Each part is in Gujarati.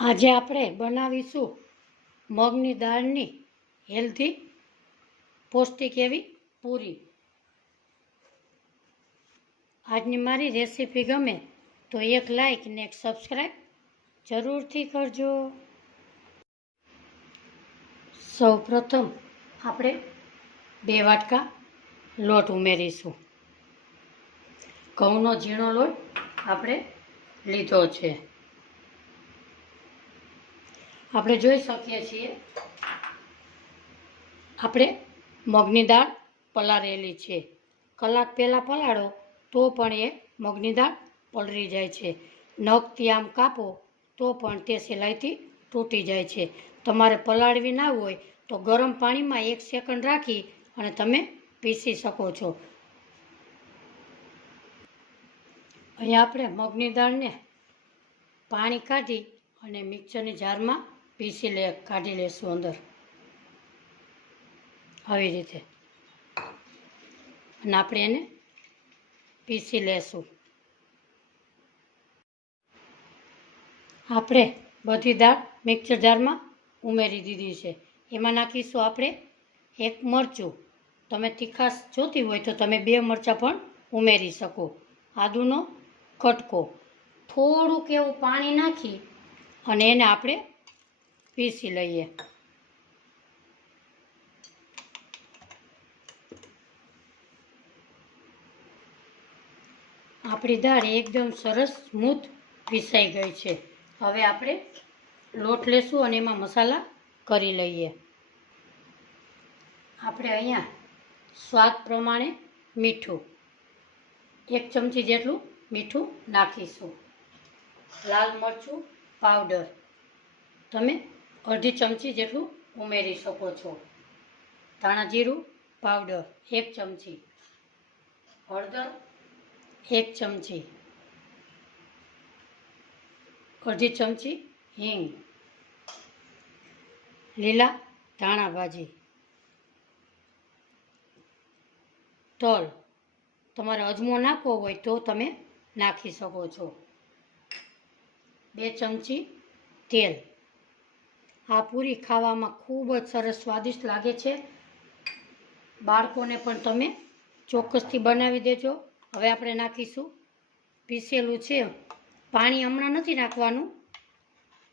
આજે આપણે બનાવીશું મગની દાળની હેલ્ધી પૌષ્ટિક એવી પૂરી. આજની મારી રેસીપી ગમે તો એક લાઈક ને એક સબસ્ક્રાઈબ જરૂરથી કરજો. સૌ પ્રથમ આપણે બે વાટકા લોટ ઉમેરીશું. ઘઉંનો ઝીણો લોટ આપણે લીધો છે. આપણે જોઈ શકીએ છીએ, આપણે મગની દાળ પલાળેલી છે. કલાક પહેલાં પલાળો, તો પણ એ મગની દાળ પલળી જાય છે. નખથી આમ કાપો, તો પણ તે સિલાઈથી તૂટી જાય છે. તમારે પલાળવી ના હોય, તો ગરમ પાણીમાં એક સેકન્ડ રાખી અને તમે પીસી શકો છો. અહીંયા આપણે મગની દાળને પાણી કાઢી અને મિક્સરની જારમાં પીસી લે, કાઢી લેશું અંદર. આવી રીતે. અને આપણે એને પીસી લેશું. આપણે બધી દાળ મિક્સર જારમાં ઉમેરી દીધી છે. એમાં નાખીશું આપણે એક મરચું. તમે તીખાશ જોતી હોય તો તમે બે મરચાં પણ ઉમેરી શકો. આદુનો કટકો થોડુંક એવું પાણી નાખી અને એને આપણે પીસી લઈએ. આપણી દાળ એકદમ સરસ સ્મૂથ પીસાઈ ગઈ છે. હવે આપણે લોટ લેશું અને એમાં મસાલા કરી લઈએ. આપણે અહીંયા સ્વાદ પ્રમાણે મીઠું, એક ચમચી જેટલું મીઠું નાખીશું. લાલ મરચું પાવડર. તમે અડધી ચમચી જેટલું ઉમેરી શકો છો. ધાણા જીરું, પાવડર, એક ચમચી. હળદર, એક ચમચી. અડધી ચમચી હિંગ. લીલા ધાણા ભાજી. તલ. તમારે અજમો નાખવો હોય તો તમે નાખી શકો છો. બે ચમચી તેલ. આ પૂરી ખાવામાં ખૂબ જ સરસ સ્વાદિષ્ટ લાગે છે. બાળકોને પણ તમે ચોક્કસથી બનાવી દેજો. હવે આપણે નાખીશું. પીસેલું છે. પાણી હમણાં નથી નાખવાનું.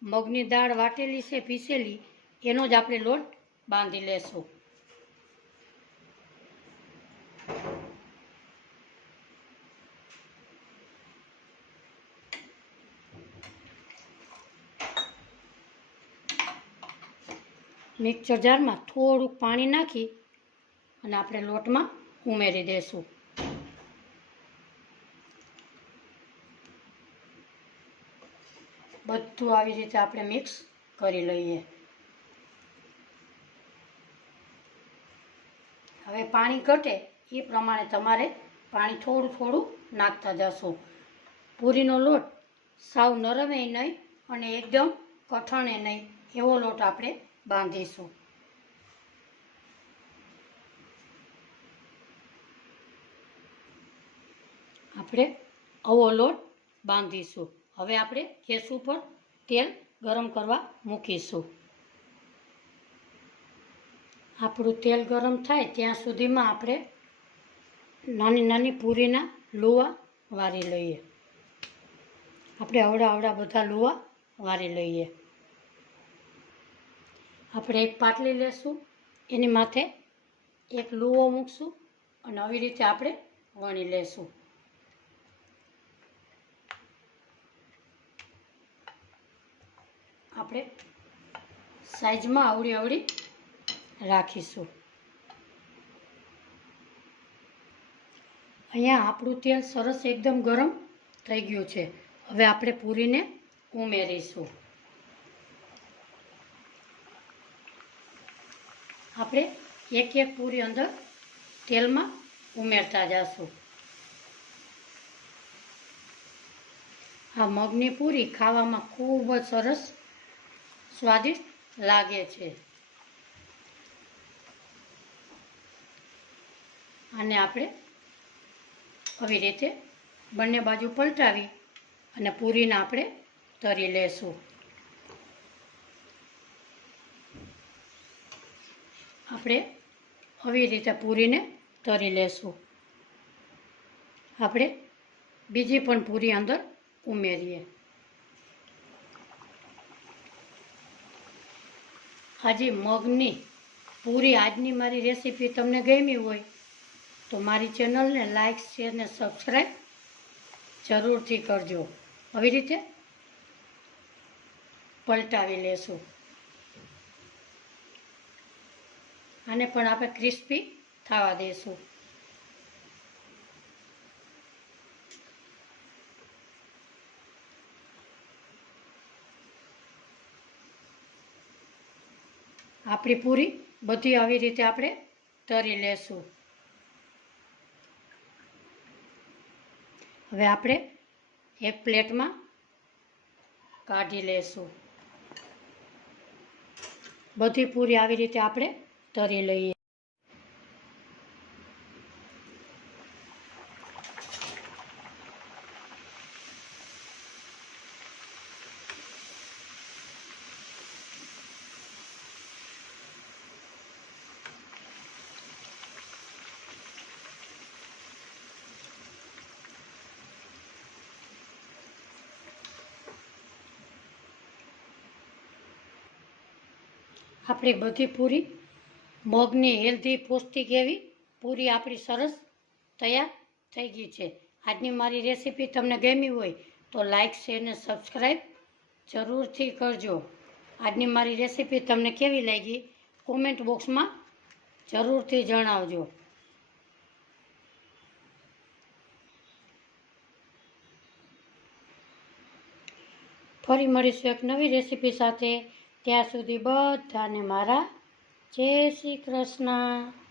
મગની દાળ વાટેલી છે, પીસેલી. એનો જ આપણે લોટ બાંધી લેશું. મિક્સર જારમાં થોડુંક પાણી નાખી અને આપણે લોટમાં ઉમેરી દઈશું બધું આવી રીતે આપણે મિક્સ કરી લઈએ. હવે પાણી ઘટે એ પ્રમાણે તમારે પાણી થોડું થોડું નાખતા જશો. પૂરીનો લોટ સાવ નરમે નહીં અને એકદમ કઠણે નહીં. એવો લોટ આપણે બાંધીશું. આપણે આવો લોટ બાંધીશું. હવે આપણે ગેસ ઉપર તેલ ગરમ કરવા મૂકીશું. આપણું તેલ ગરમ થાય ત્યાં સુધીમાં આપણે નાની નાની પૂરીના લુવા વારી લઈએ. આપણે અવડા અવડા બધા લુવા વારી લઈએ. આપણે એક પાટલી લેશું, એની માથે એક લુવો મૂકશું અને આવી રીતે આપણે વણી લેશું. આપણે સાઈઝમાં આવડી આવડી રાખીશું. અહીંયા આપણું તેલ સરસ એકદમ ગરમ થઈ ગયું છે. હવે આપણે પૂરીને ઉમેરીશું. આપણે એક એક પૂરી અંદર તેલમાં ઉમેરતા જશું. આ મગની પૂરી ખાવામાં ખૂબ જ સરસ સ્વાદિષ્ટ લાગે છે. અને આપણે આવી રીતે બંને બાજુ પલટાવી અને પૂરીને આપણે તરી લેશું. આપણે આવી રીતે પૂરીને તરી લેશું. આપણે બીજી પણ પૂરી અંદર ઉમેરીએ. આજે મગની પૂરી આજની મારી રેસીપી તમને ગમી હોય તો મારી ચેનલને લાઇક શેર ને સબસ્ક્રાઈબ જરૂરથી કરજો. આવી રીતે પલટાવી લેશું. આને પણ આપણે ક્રિસ્પી થવા દઈશું આપણી પૂરી બધી આવી રીતે આપણે તરી લેશું. હવે આપણે એક પ્લેટમાં કાઢી લેશું. બધી પૂરી આવી રીતે આપણે તરી લઈએ આપણી બધી પૂરી મગની હેલ્ધી પૌષ્ટિક એવી પૂરી આપણી સરસ તૈયાર થઈ ગઈ છે. આજની મારી રેસીપી તમને ગમી હોય તો લાઇક શેર ને સબસ્ક્રાઈબ જરૂરથી કરજો. આજની મારી રેસીપી તમને કેવી લાગી કોમેન્ટ બોક્સમાં જરૂરથી જણાવજો. ફરી મળીશું એક નવી રેસીપી સાથે. ત્યાં સુધી બધાને મારા જય શ્રી કૃષ્ણ.